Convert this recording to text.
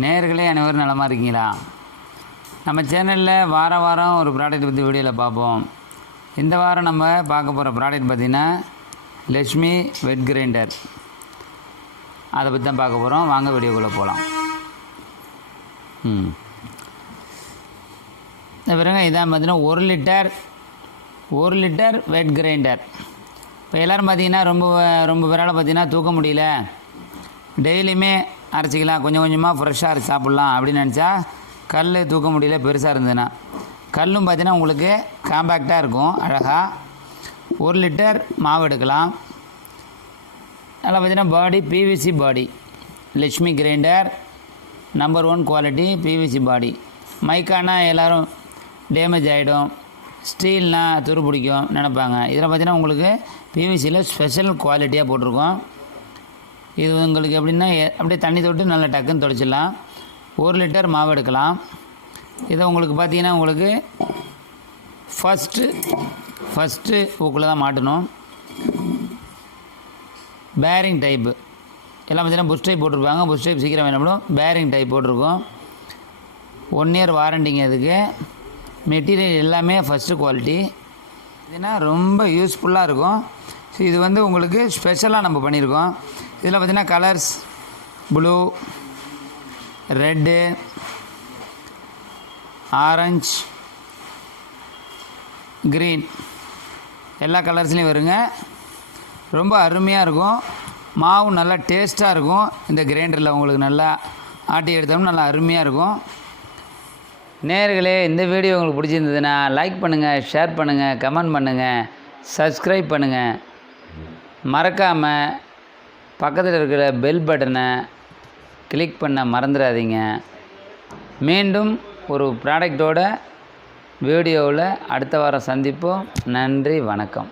நேயர்களே அனைவரும் நலமாக இருக்கீங்களா? நம்ம சேனலில் வாரம் ஒரு ப்ராடக்ட் பற்றி வீடியோவில் பார்ப்போம். இந்த வாரம் நம்ம பார்க்க போகிற ப்ராடக்ட் பார்த்திங்கன்னா லக்ஷ்மி வெட் கிரைண்டர். அதை பற்றி தான் பார்க்க போகிறோம். வாங்க வீடியோக்குள்ளே போகலாம். இந்த பிறகு இதான் பார்த்திங்கன்னா 1 லிட்டர் வெட் கிரைண்டர். இப்போ எல்லோரும் பார்த்திங்கன்னா ரொம்ப பேரால் பார்த்திங்கன்னா தூக்க முடியல, டெய்லியுமே அரைச்சிக்கலாம், கொஞ்சம் கொஞ்சமாக ஃப்ரெஷ்ஷாக அரைச்சி சாப்பிட்லாம் அப்படின்னு நினச்சா கல் தூக்க முடியல பெருசாக இருந்ததுன்னா, கல்லும் பார்த்திங்கன்னா உங்களுக்கு காம்பேக்டாக இருக்கும். அழகாக 1 லிட்டர் மாவு எடுக்கலாம். நல்லா பார்த்திங்கன்னா body PVC body, Lakshmi grinder number 1 quality PVC body. மைக்கானா எல்லோரும் டேமேஜ் ஆகிடும், ஸ்டீல்னால் துரு பிடிக்கும் நினைப்பாங்க. இதில் பார்த்திங்கன்னா உங்களுக்கு பிவிசியில் ஸ்பெஷல் குவாலிட்டியாக போட்டிருக்கோம். இது உங்களுக்கு எப்படின்னா அப்படியே தண்ணி தொட்டு நல்லா டக்குன்னு துடைச்சிடலாம். 1 லிட்டர் மாவு எடுக்கலாம். இதை உங்களுக்கு பார்த்திங்கன்னா உங்களுக்கு ஃபஸ்ட்டு ஊக்குள்ளே தான் மாட்டணும். பேரிங் டைப்பு எல்லாம் பார்த்திங்கன்னா புஷ் டைப் போட்டிருப்பாங்க. புஷ் டைப் சீக்கிரம் வேணும். பேரிங் டைப் போட்டிருக்கோம். 1 இயர் வாரண்டிங்க. இதுக்கு மெட்டீரியல் எல்லாமே ஃபஸ்ட்டு குவாலிட்டி. இதுனா ரொம்ப யூஸ்ஃபுல்லாக இருக்கும். ஸோ இது உங்களுக்கு ஸ்பெஷலாக நம்ம பண்ணியிருக்கோம். இதில் பார்த்திங்கன்னா colours blue, red, orange, green எல்லா கலர்ஸ்லேயும் வருங்க. ரொம்ப அருமையாக இருக்கும். மாவு நல்லா டேஸ்ட்டாக இருக்கும். இந்த கிரைண்டரில் உங்களுக்கு நல்லா ஆட்டி எடுத்தோம்னா நல்லா அருமையாக இருக்கும். நேயர்களே, இந்த வீடியோ உங்களுக்கு பிடிச்சிருந்ததுன்னா லைக் பண்ணுங்கள், ஷேர் பண்ணுங்கள், கமெண்ட் பண்ணுங்கள், சப்ஸ்கிரைப் பண்ணுங்கள். மறக்காமல் பக்கத்தில் இருக்கிற பெல் பட்டனை கிளிக் பண்ண மறந்துடாதீங்க. மீண்டும் ஒரு ப்ராடக்டோட வீடியோவில் அடுத்த வாரம் சந்திப்போம். நன்றி, வணக்கம்.